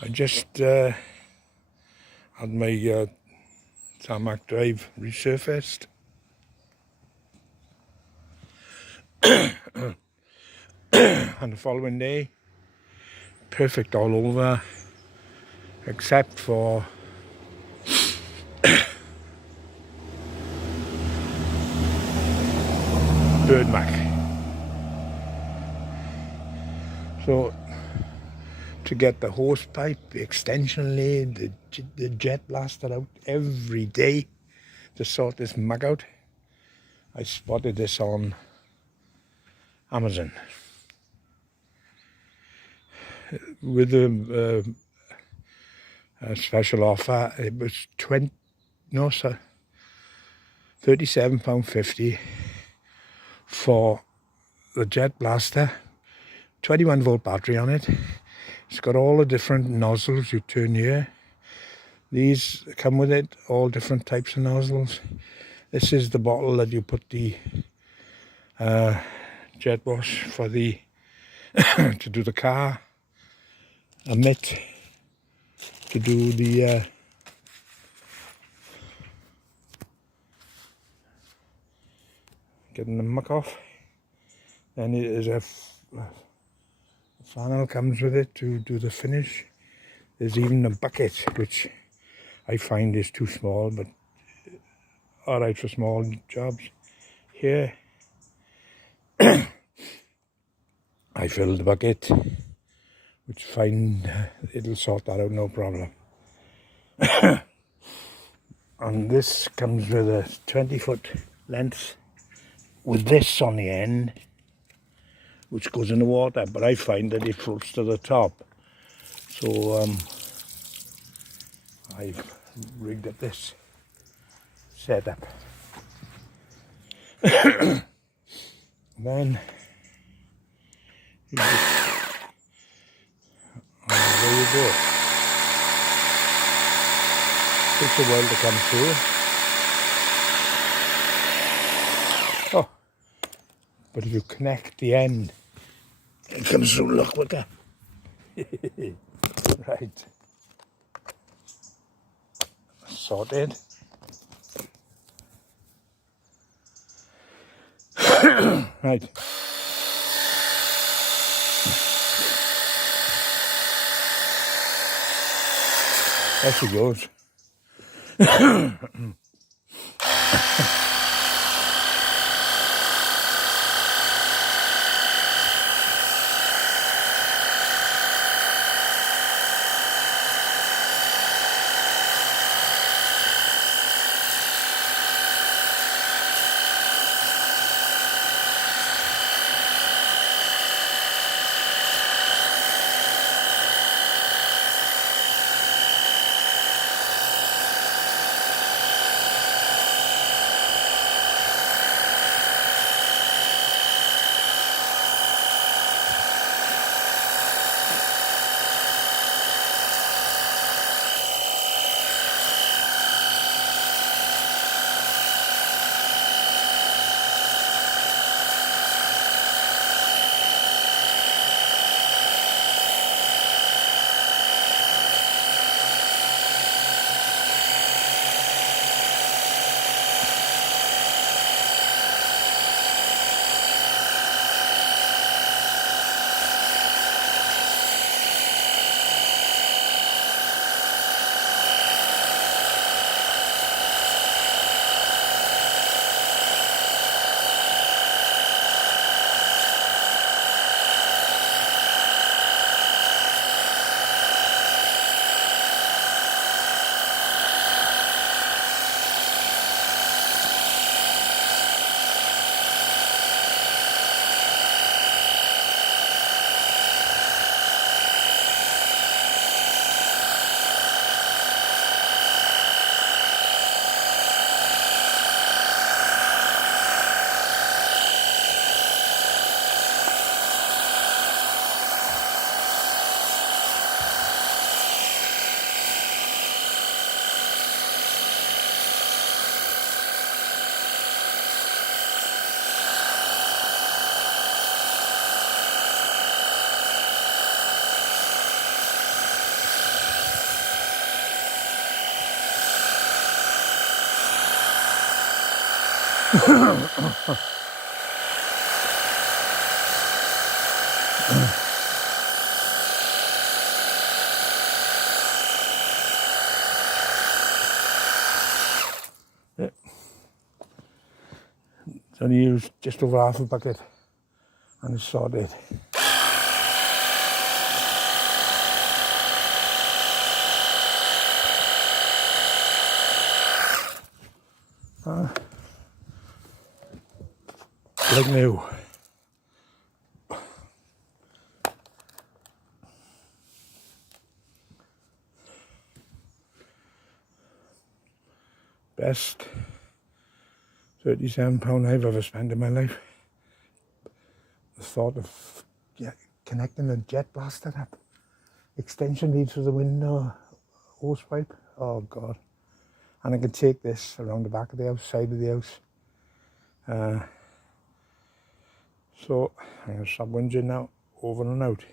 I just had my tarmac drive resurfaced. And the following day, perfect all over, except for bird muck. So to get the hose pipe, the extension lead, the jet blaster out every day to sort this muck out, I spotted this on Amazon with a special offer. It was £37.50 for the jet blaster, 21 volt battery on it. It's got all the different nozzles you turn here. These come with it, all different types of nozzles. This is the bottle that you put the jet wash for the to do the car, a mitt to do the getting the muck off. Then it is a flannel comes with it to do the finish. There's even a bucket, which I find is too small, but alright for small jobs. Here I filled the bucket, which find it'll sort that out no problem. And this comes with a 20-foot length with this on the end, which goes in the water, but I find that it floats to the top. So I've rigged up this setup. Then you just, there you go. Takes a while to come through. Oh, but if you connect the end, it comes through a lot quicker. Right. Sorted. Right. There she goes. Yeah. It's only used just over half a bucket and it's sorted. Like new. Best £37 I've ever spent in my life. The thought of connecting a jet blaster up, extension leads for the window, hose pipe, oh god. And I can take this around the back of the house, side of the house. So I'm going to stop whinging now, over and out.